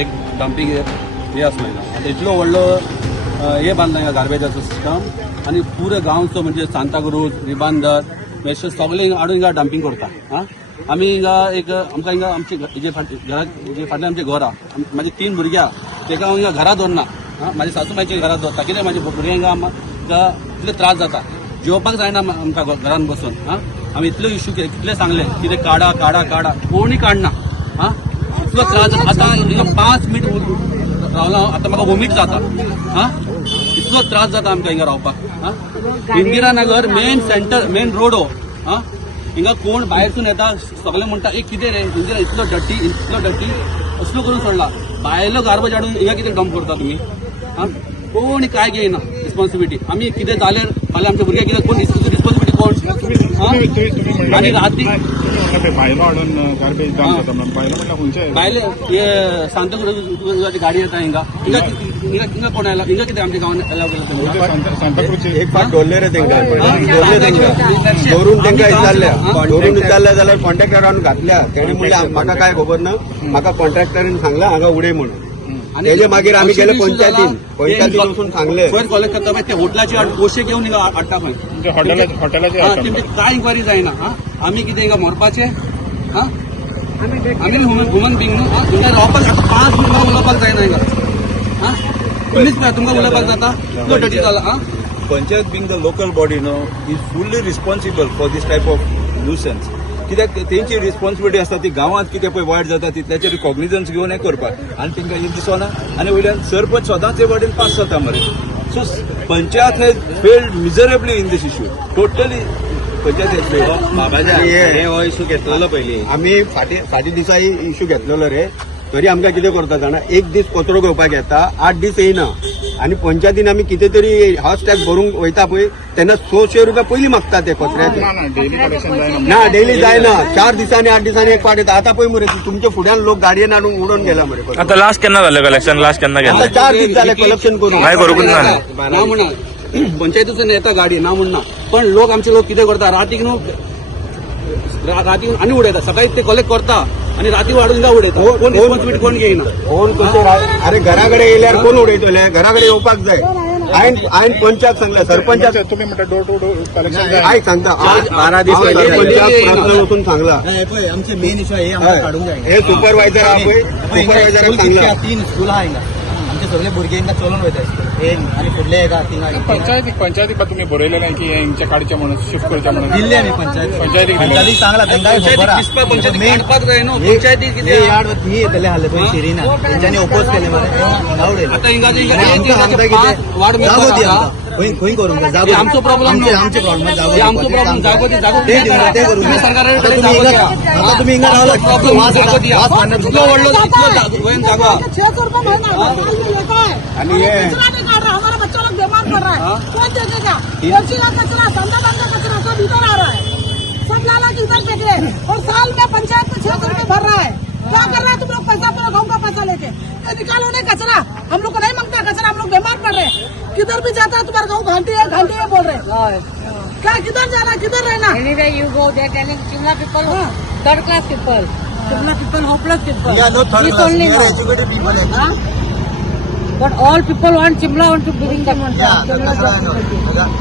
एक डम्पिंग हे असलं आता इतलो व्हडलो हे बांधला गार्बेजाचो सिस्टम आणि पुरे गांवचो म्हणजे सांताक्रूज रिबांदर अशें सगळे हाडून हिंगा डम्पिंग करता हां आमी हिंगा एक आमकां हिंगा आमचे जे घरात जे फाटल्यान आमचे घर आहा म्हाजे 3 भुरग्यां तेका हांव हिंगा घरात दवरना हां म्हाजे सासूबाईचे घरात दवरता कित्याक म्हाजे भुरग्यांक आमकां इतले त्रास जाता जेवपाक जायना आमकां घरान बसून हां आमी इतलो इश्यू कितले सांगले कितें काडा काडा काडा कोणी काडना हां इतलो त्रास आतां हिंगा 5 मिनट रावला आतां म्हाका वॉमीट जाता हां इतलो त्रास जाता आमकां हिंगा रावपाक हां Indira Nagar main centre main road हो हां हिंगा कोण भायरसून येता सगळे म्हणटा एक कितें रे इंदिरा इतलो डटी असलो करून सोडला भायलो गार्बेज हाडून हिंगा कितें डंप करता तुमी हां कोणी काय घेयना रिस्पॉन्सिबिलिटी आमी कितें जाल्यार फाल्यां आमच्या भुरग्यांक कितें कोण रिस्पॉन्सिबिलिटी कोण आनी राती भायलो हाडून गार्बेज डंप करता भायलो म्हटल्यार खंयचे भायले हे सांताक्रूज गाडी येता हिंगा हिंगा कोण आयला हिंगा कितें आमच्या गांवांत अलाव केला सांताक्रूजचे एक फाट दवरले रे तेंका दवरून तेंका विचारल्या जाल्यार कॉन्ट्रॅक्टरान घातल्या तेणे म्हणले म्हाका काय खबर ना म्हाका कॉन्ट्रॅक्टरान सांगला हांगा उडय म्हणून तेजे मागीर आमी गेले पंचायतीन वचून सांगले खंय कॉलेक्ट करता पळय ते होटलाचे पोशे घेवन हिंगा हाडटा खंय हॉटेलाचे तेंचे काय इन्क्वायरी जायना हां आमी कितें हिंगा मरपाचे हां आमी ह्युमन बिंग न्हू हां हिंगा रावपाक आतां 5 मिनटां उलोवपाक जायना हिंगा हां तुमीच पळय तुमकां उलोवपाक जाता इतलो डटी जाला हां Panchayat being the local body, is fully responsible for this type of nuisance. कित्याक तेंची रिस्पॉन्सिबिलिटी आसता ती गांवांत कितें पळय वायट जाता तितल्याचे रिकॉग्निजन्स घेवन हें करपाक आनी तांकां हें दिसना आनी वयल्यान सरपंच सदांच हे वाटेन पास जाता मरे so panchayat has failed miserably in this issue totally panchayat बाबाजी हे हो इश्यू घेतलेलो पयलीं आमी फाटी दिसा इश्यू घेतलेलो रे तरी आमकां कितें करता जाणा एक दीस कचरो घेवपाक येता 8 दीस येयना आनी पंचायतीन आमी कितें तरी हावस टॅक्स भरूंक वयता पळय तेन्ना 100 रुपया पयलीं मागता ते कचऱ्याचे डेली कलेक्शन जायना ना डेली जायना 4 दिसांनी 8 दिसांनी एक पाट येता आतां पळय मरे तुमच्या फुड्यान लोक गाडयेन हाडून उडोवन गेला मरे आता लास्ट केन्ना जालें कलेक्शन लास्ट केन्ना आता गेलें 4 दीस जाले कलेक्शन करून काय करूंक ना ना म्हणा पंचायतीतून येता गाडी ना म्हणना पण लोक आमचे लोक कितें करता रातीक न्हू राती आनी उडयता सकाळी ते कलेक्ट करता आणि राती वाडून हिंगा उडयता कोण रिस्पॉन्सिबिलिटी कोण घेयना कोण कशें अरे घराकडे येयल्यार कोण उडयतले घराकडे येवपाक जाय हांवें पंचाक सांगलें सरपंचाक तुम्ही म्हणटा डोर टू डोर कलेक्शन आयक सांगता 12 दीस पंचाक वचून सांगला आमचे मेन इश्यू हे आमकां काडूंक जाय हे सुपरवायझर आहा पळय सुपरवायझराक सांगला 3 स्कूल आहा हिंगा आमचे सगळे भुरगे हिंगा चलून वयता आनी फुडले एका पंचायतीक तुम्ही बरयलेले की हेंचे काडचे म्हणून शिफ्ट करचे म्हणून दिल्ली आमी पंचायतीक पंचायतीक सांगला तेंकाय खबर आहा पंचायतीक काडपाक जाय न्हू पंचायतीक हे याड ही येतले हाले पळय शिरीना तेंच्यांनी ओपोज केले मरे गावडे आता हिंगा वाड जागो दी आमकां खंय करूंक जाय जागो आमचो प्रॉब्लेम आमचे प्रॉब्लेम जागो आमचो प्रॉब्लेम जागो दी जागो ते करूंक तुम्ही सरकाराकडे जागो द्या आता तुम्ही हिंगा रावला प्रॉब्लेम जागो द्या इतलो व्हडलो इतलो वयन जागो 600 रुपये महीना लेता है आणि हे कचरा नहीं काट रहा हमारा बच्चा लोग बीमार पड़ रहा है कौन देखेगा एलसी का कचरा संदा कचरा सब इधर आ रहा है सब लाला की इधर फेंक रहे और साल में पंचायत को 600 रुपये भर रहा है क्या कर रहा है तुम लोग पैसा पूरा गाँव का पैसा लेके निकालो नहीं कचरा हम लोग को नहीं मांगता कचरा हम लोग बीमार पड़ रहे किधर भी जाता है तुम्हारा गाँव घंटी है बोल रहे क्या किधर जाना किधर रहना Anywhere you go, they're telling Shimla people, third class people. Shimla people, hopeless people. Yeah, no third This class. only We are know. educated people. But all people want Shimla want to bring them on Yeah, top. that's what I know.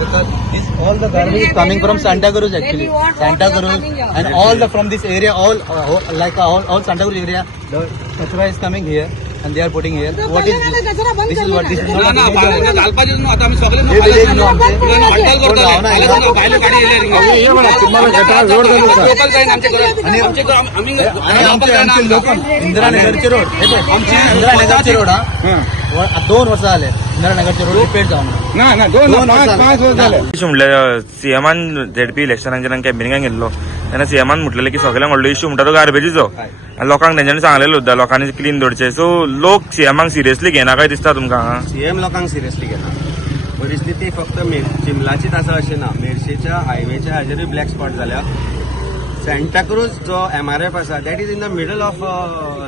Because this all the garbage is coming from Santa Cruz actually. Then you want Santa water Cruz coming here. and all the from this area, all Santa Cruz area, the kachra is coming here and they are putting here. What is this? कचरा बंद This is what this is ना ना not. बाहेर घालपाचेच न्हू आता आमी सगळे न्हू हे फाल्यां आमचे हडताल करतले भायले गाडी येयले तुम्हाला गटार रोड लोकल जायना आमच्या घरात आमचे घर आमी आणि आमचे लोक इंदिरानगरचे रोड हे बघ, आमचे इंदिरानगरचे रोड हा 2 वर्ष झाले इंदिरानगरचे रोड रिपेअर जाऊन ना 5 वर्ष झाले इश्यू म्हणल्यार सीएमान झेडपी इलेक्शनाच्या कॅम्पेनिंगाक गेल्लो तेन्ना सीएमान म्हटलेले की सगळ्यांत व्हडलो इश्यू म्हणटा तो गार्बेजीचो आनी लोकांक तेंच्यांनी सांगलेलो सुद्दां लोकांनी क्लीन दवरचे सो लोक सीएमाक सिरियसली घेना काय दिसता तुमकां सीएम लोकांक सिरियसली घेना परिस्थिती फक्त चिमलाचीच आसा अशें ना मेर्शेच्या हायवेच्या हाजेरूय ब्लॅक स्पॉट जाल्या सांताक्रूज जो MRF आसा that is in the middle of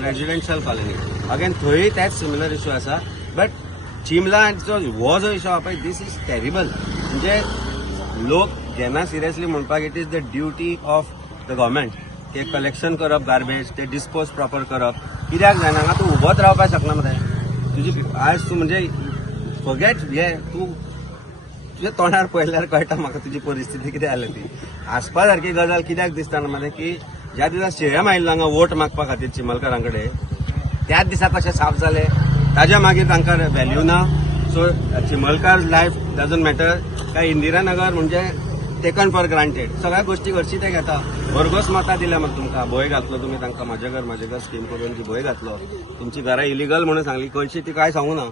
residential colony again थंय तेच सिमिलर इश्यू आसा बट चिमला जो हो जो इश्यू आहा पळय दीस इज टेरिबल म्हणजे लोक घेना सिरियसली म्हणपाक it is the duty of the government ते कलेक्शन करप गार्बेज ते डिस्पोज प्रॉपर करप कित्याक जायना हांगा तूं उबोच रावपाक शकना मरे तुजी आयज तूं म्हणजे फॉरगेट हे तूं तुज्या तोंडार पळयल्यार कळटा म्हाका तुजी परिस्थिती कितें जाली ती आसपा सारकी गजाल कित्याक दिसता मरे की ज्या दिसा सीएम आयिल्लो हांगा वोट मागपा खातीर चिमलकारां कडेन त्याच दिसा कशें साफ जालें ताज्या मागीर तांकां व्हॅल्यू ना सो चिमलकार लायफ डजंट मॅटर काय इंदिरानगर म्हणजे टेकन फॉर ग्रांटेड सगळ्या गोष्टी घरची ते घेता भरघोस मतां दिल्या मग तुमकां भंय घातलो तुमी तांकां म्हजें घर स्कीम करून जी भंय घातलो तुमची घरां इलिगल म्हणून सांगली कळशी ती काय सांगू ना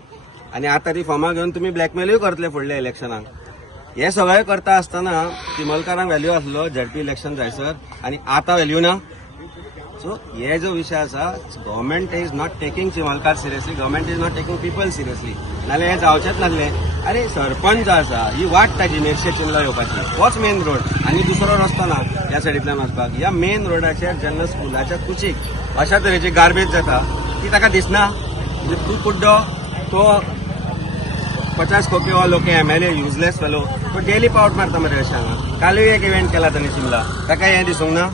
आनी आतां ती फॉर्मां घेवन तुमी ब्लॅकमेलूय करतले फुडल्या इलेक्शनाक हे सगळें करता आसतना चिमलकारांक व्हॅल्यू आसलो झेडपी इलेक्शन जायसर आनी आतां व्हॅल्यू ना सो हे जो विषय आसा गव्हर्मेंट इज नॉट टेकिंग चिमलकार seriously government is not taking people seriously नाल्यार हे जावचेच नासले अरे सरपंच जो आसा ही वाट ताजी मेर्शे चिल्लो येवपाची होच मेन रोड आनी दुसरो रस्तो ना ह्या सायडींतल्यान वचपाक ह्या मेन रोडाचेर जेन्ना स्कुलाच्या कुशीक अशा तरेची गार्बेज जाता ती ताका दिसना म्हणजे तूं कुड्डो तो 50 कोटी हो लोक MLA युजलेस फेलो तो डेली पावट मारता मरे अशें हांगा कालूय एक इव्हेंट केला ताणें चिमला ताका हें दिसूंक ना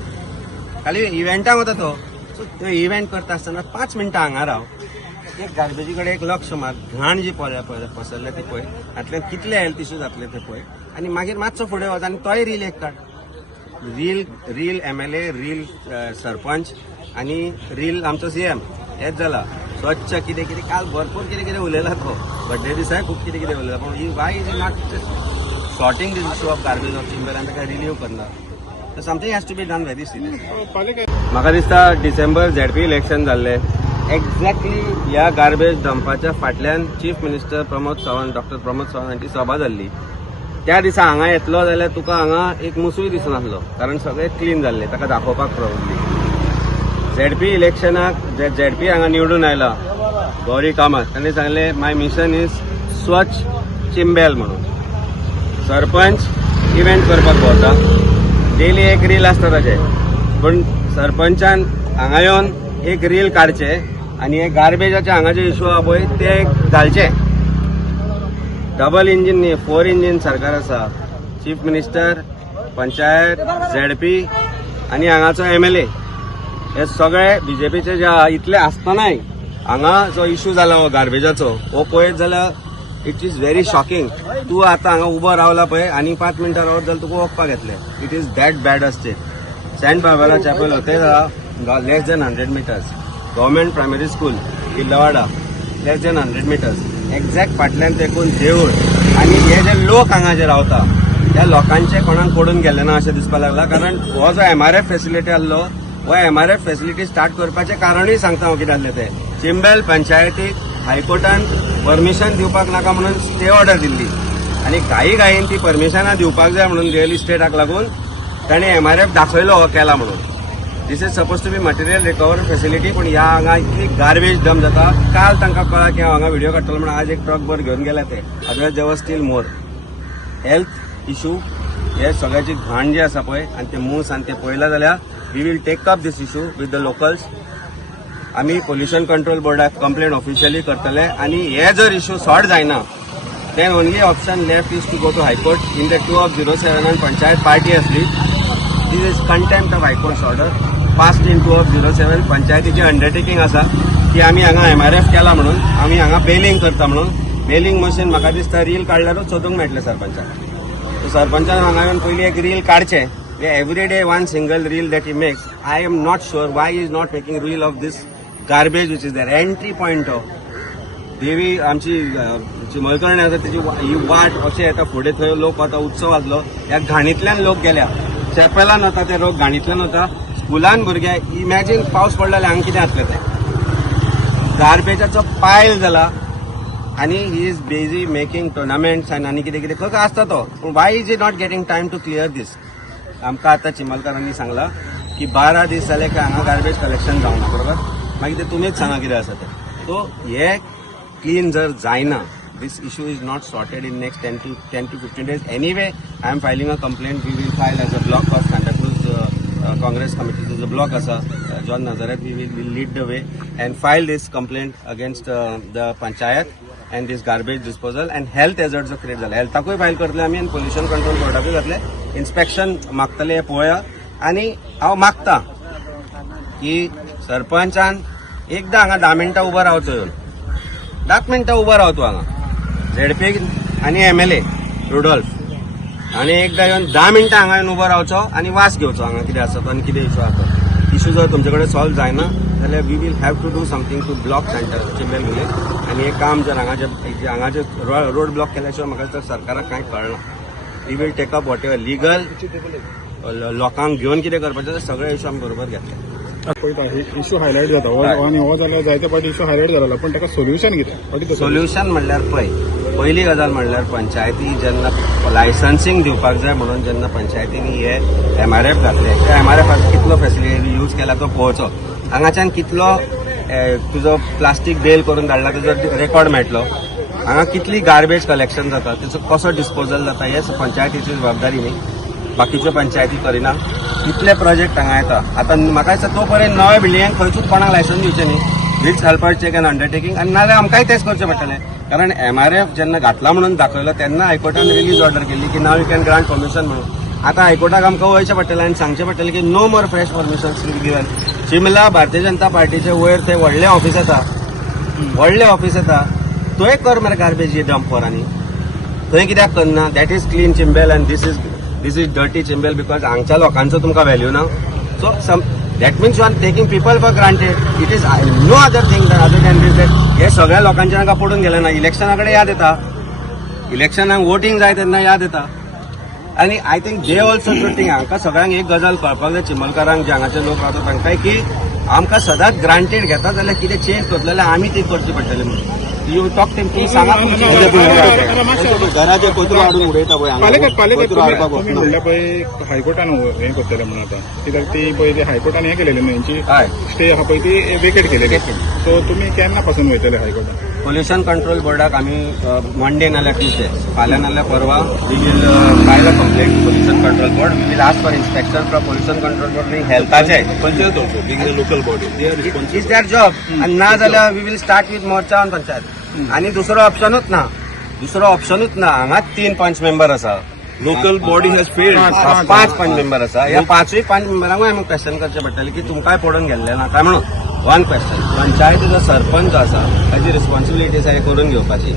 खाली इव्हेंटाक वता तो सो तो इव्हेंट करता आसतना 5 मिनटां हांगा राव एक गार्बेजी कडेन एक लक्ष मार घाण जी पसरल्या ती पळय हातूंतल्यान कितले हेल्थ इश्यूज जातले ते पळय आनी मागीर मातसो फुडें वच आनी तोय रील एक काड रील MLA रील सरपंच आनी रील आमचो CM हेच जाला स्वच्छ कितें कितें काल भरपूर कितें कितें उलयला तो बड्डे दिसाय खूब कितें कितें उलयला पूण ही why is not sorting this issue of garbage of चिंबर आनी ताका रिलीव करना something has to be done very serious म्हाका दिसता डिसेंबर ZP इलेक्शन जाल्लें एक्झॅक्टली ह्या गार्बेज डंपाच्या फाटल्यान chief minister doctor Pramod Sawant हांची सभा जाल्ली त्या दिसा हांगा येतलो जाल्यार तुका हांगा एक मुसूय दिसनासलो कारण सगळें क्लीन जाल्लें ताका दाखोवपाक प्रोबब्ली ZP इलेक्शनाक ZP हांगा निवडून आयला गौरी कामत ताणें सांगलें माय मिशन इज स्वच्छ चिंबेल म्हणून सरपंच इव्हेंट करपाक भोंवता डेली एक रील आसता ताचें पण सरपंचान हांगा येवन एक रील काडचे आनी हे गार्बेजाचे हांगा जे इशू आहा पळय ते घालचे डबल इंजीन न्ही 4 इंजीन सरकार आसा चीफ मिनिस्टर पंचायत ZP आनी हांगाचो MLA हे सगळे बीजेपीचे जे आहा इतले आसतनाय हांगा जो इशू जाला हो गार्बेजाचो हो पळयत जाल्यार इट इज व्हेरी शॉकिंग तूं आतां हांगा उबो रावला पळय आनी 5 मिनटां रावत जाल्यार तुका वखपाक येतलें it is that bad a state Saint Barbara chapel होते less than 100 metres government primary school किल्लवाडा लेस दॅन 100 मिटर्स एक्झॅक्ट फाटल्यान तेकून देवूळ आनी हे जे लोक हांगा जे रावता त्या लोकांचे कोणाक पडून गेले ना अशें दिसपाक लागला कारण हो जो MRF फेसिलिटी आसलो हो MRF फेसिलिटी स्टार्ट करपाचें कारणूय सांगता हांव कितें आसलें तें चिंबेल पंचायतीक हायकोर्टान परमिशन दिवपाक नाका म्हणून स्टे ऑर्डर दिल्ली आनी घाईन ती परमिशनां दिवपाक जाय म्हणून रियल इस्टेटाक लागून ताणें MRF दाखयलो हो केला म्हणून this is suppose to be material recover facility पूण ह्या हांगा इतली गार्बेज डम जाता काल तांकां कळ्ळां की हांव हांगा व्हिडिओ काडटलो म्हणून आज एक ट्रक भर घेवन गेले ते अदरवायज देवर स्टील मोर हेल्थ इशू हे सगळ्याची घाण जी आसा पळय आनी ते मूस आनी ते पळयला जाल्यार we will take up this issue with the locals आमी पोल्युशन कंट्रोल बोर्डाक कंप्लेंट ऑफिशियली करतले आनी हे जर इशू सॉर्ट जायना then only option left is to go to high court in the 2007 आनी पंचायत पार्टी आसली this is contempt of high court's order passed in 2007 पंचायतीची अंडरटेकिंग आसा की आमी हांगा MRF केला म्हणून आमी हांगा बेलिंग करता म्हणून बेलिंग मशीन म्हाका दिसता रील काडल्यारूच सोदूंक मेळटलें सरपंचाक सो सरपंचान हांगा येवन पयलीं एक रील काडचें every day one single reel that he makes I am not sure why is not making reel of these garbage which is their entry point of Devi आमची चिमलकर्णी आसा तेजी ही वाट अशें येता फुडें थंय लोक वता उत्सव आसलो ह्या घाणींतल्यान लोक गेल्या चॅपेलान वता ते लोक घाणींतल्यान वता स्कुलान भुरगे इमॅजीन पावस पडलो जाल्यार हांगा कितें जातलें तें गार्बेजाचो पायल जाला आनी he is busy making tournaments आनी कितें कितें खंय आसता तो पूण why is it not getting time to clear this आमकां आतां चिमलकारांनी सांगलां की 12 दीस जाले की हांगा गार्बेज कलेक्शन जावना बरोबर मागीर ते तुमीच सांगा कितें आसा तें सो हे क्लीन जर जायना this issue is not sorted in next 10 to 15 days. Anyway, I am filing a complaint. We will file as a block of Santa Cruz Congress committee. There's a block as John Nazaret. We will lead the way and file this complaint against the panchayat and this garbage disposal and health hazards of create झाले. हेल्थाकूय file करतले आमी आनी pollution control बोर्डाकूय घातले. Inspection मागतले पळोवया आनी हांव मागता की सरपंचान एकदा हांगा 10 मिनटां उबो रावचो येवन 10 मिनटां उबो राव तूं हांगा झेडपी आनी MLA रुडॉल्फ आनी एकदा येवन 10 मिनटां हांगा येवन उबो रावचो आनी वास घेवचो हांगा कितें आसा तो आनी कितें इशू आसा तो इशू जर तुमचे कडेन सॉल्व जायना जाल्यार we will have to do something to block centre Chimbel village आनी एक काम जर हांगाचे रोड ब्लॉक केल्या शिवाय म्हाका तर सरकाराक कांय कळना we will take up whatever legal लोकांक घेवन कितें करपाचें तें सगळे इशू आमी बरोबर घेतले पळयता इश्यू हायलायट जाता आनी हो जाल्यार जायते फावटी इश्यू हायलायट जालो पण ताका सोल्युशन कितें सोल्युशन म्हणल्यार पयली गजाल म्हणल्यार पंचायती जेन्ना लायसन्सिंग दिवपाक जाय म्हणून जेन्ना पंचायतींनी हे MRF घातले त्या MRF कितलो फॅसिलिटी यूज केला तो पळोवचो हांगाच्यान कितलो तुजो प्लास्टीक बेल करून धाडला तुजो रेकॉर्ड मेळटलो हांगा कितली गार्बेज कलेक्शन जाता तेचो कसो डिस्पोजल जाता हेच पंचायतीची जबाबदारी न्ही बाकीच्यो पंचायती करिना कितले प्रोजेक्ट हांगा येता आतां म्हाका दिसता तो पर्यंत नव्या बिल्डिंगाक खंयचूच कोणाक लायसन्स दिवचें न्ही it's helper check an undertaking आनी नाल्यार आमकांय तेच करचें पडटलें कारण MRF जेन्ना घातला म्हणून दाखयलो तेन्ना हायकोर्टान रिलीज ऑर्डर केल्ली की नाव यू कॅन ग्रांट परमिशन म्हणून आतां हायकोर्टाक आमकां वयचें पडटलें आनी सांगचें पडटलें की no more fresh permissions will given Shimla Bharatiya Janata पार्टीचे वयर ते व्हडलें ऑफीस येता थंय कर मरे गार्बेज डंप वरांनी थंय कित्याक करना that is clean Chimbel and this is dirty Chimbel because हांगच्या लोकांचो तुमकां व्हॅल्यू ना so that means you are taking people for granted it is no other thing other than this that हे सगळ्या लोकांचे हांगा पडून गेले ना इलेक्शना कडेन याद येता इलेक्शनाक वोटींग जाय तेन्ना याद येता आनी I think they also thing हांकां सगळ्यांक एक गजाल कळपाक जाय चिंबलकारांक जे हांगाचे लोक रावतात तांकांय की आमकां सदांच ग्रांटेड घेता जाल्यार कितें चेंज करतले जाल्यार आमी ती करची पडटली म्हणून यू टॉक टीम तुम्ही सांगा घराचे कोतरो हाडून उडयता पळय तुम्ही म्हणल्या पळय हायकोर्टान हें करतले म्हणून आता कित्याक ती पळय ती हायकोर्टान हें केलेली न्ही हेंची स्टे आहा पळय ती वेकेट केलेली सो तुमी केन्ना पासून वयतले हायकोर्टान पोल्युशन कंट्रोल बोर्डाक आमी मंडे नाल्यार ट्युजडे फाल्यां नाल्यार परवा we will file a complaint to pollution control board we will ask for inspection from pollution control board आनी हेल्थाचे panchayat also being a local body they are responsible is that job आनी ना जाल्यार we will start with morcha on panchayat आनी दुसरो ऑप्शनूच ना हांगाच 3 पंच मेंबर आसा लोकल बॉडी हॅज फेल्ड 5 पंच मेंबर आसा ह्या 5 पंच मेंबरांकूय आमी क्वेश्चन करचें पडटलें की तुमकांय पडून गेल्लें ना काय म्हणून वन क्वेश्चन पंचायतीचो सरपंच आसा ताची रिस्पॉन्सिबिलिटी आसा हें करून घेवपाची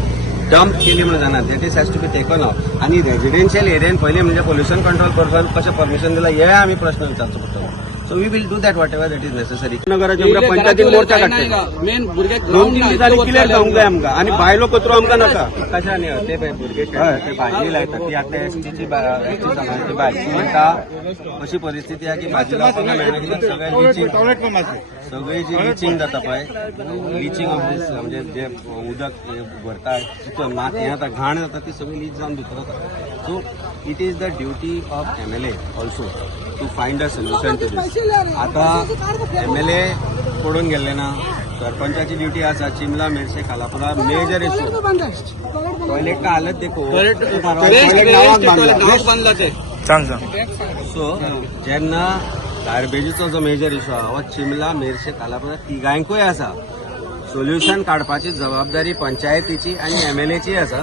डंप केली म्हणून जाणा that is has to be taken off आनी रेजिडेन्शियल एरियेन पयलीं म्हणजे पोल्युशन कंट्रोल करपाक कशें परमिशन दिलां हे आमी प्रश्न विचारचो पडटलो so we will do that whatever that is necessary नगराच्या पंचायतीन मोर्चा काडटले मेन भुरगे 2-3 दीस जाली क्लियर जावंक जाय आमकां आनी भायलो कचरो आमकां नाका कशानी ते भुरगे ते भाजी लायतात ती आतां एसटीची समाजाची भाजी म्हणटा अशी परिस्थिती आहे की भाजी लावपाक मेळना कित्याक सगळी जी लिचिंग जाता पळय लिचिंग ऑफ दीस म्हणजे जे उदक भरता चिकन मात हें जाता घाण जाता ती सगळी लीच जावन भितर वता so it is the duty of MLA also to find a solution to this आता MLA पडून गेल्ले ना सरपंचाची ड्युटी आसा चिमला मेरशे खालापुरा मेजर इशू टॉयलेट का हालत देखो सांग सो जेन्ना गार्बेजीचो जो मेजर इशू आहा हो चिमला मेरशे खालापुरा तिगांयकूय आसा सोल्युशन काडपाची जबाबदारी पंचायतीची आनी MLAची आसा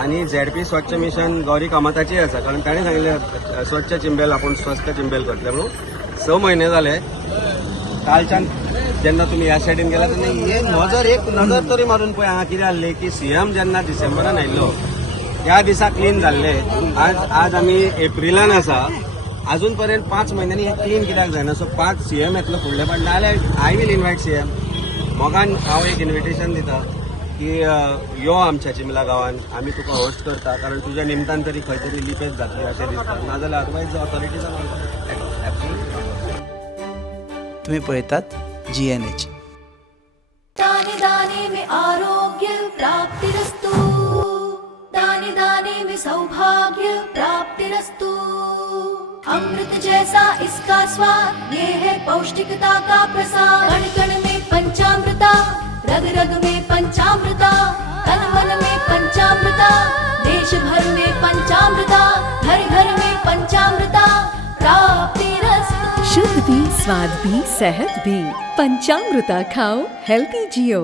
आनी ZP स्वच्छ मिशन गौरी कामताची आसा कारण ताणें सांगिल्लें स्वच्छ चिंबेल आपूण स्वस्थ चिंबेल करतले म्हणून 6 म्हयने जाले कालच्यान जेन्ना तुमी ह्या सायडीन गेला तेन्ना एक नजर तरी मारून पळय हांगा कितें जाल्लें की CM जेन्ना डिसेंबरान आयिल्लो त्या दिसा क्लीन जाल्ले आज आमी एप्रिलान आसा अजून पर्यंत 5 महिन्यांनी हे क्लीन कित्याक जायना सो 5 CM येतलो फुडले पण नाल्यार आय वील इन्वायट CM मोगान हांव एक इन्विटेशन दिता की यो आमच्या चिमला गांवान आमी तुका होस्ट करता कारण तुज्या निमतान तरी खंय तरी लिपेज जातली अशें दिसता नाजाल्यार अदरवायज ऑथॉरिटीजान तुम्ही पळयतात GNH दाने दाने में आरोग्य प्राप्तिरस्तु दाने दाने में सौभाग्य प्राप्तिरस्तु अमृत जैसा इसका स्वाद ये है पौष्टिकता का प्रसाद कण कण में पंचामृता रग रग में पंचामृता तन मन में पंचामृता देश भर में पंचामृता घर घर में पंचामृता प्राप्तिरस्तु शुद्ध भी स्वाद भी सेहत भी पंचामृता खाओ हेल्थी जियो।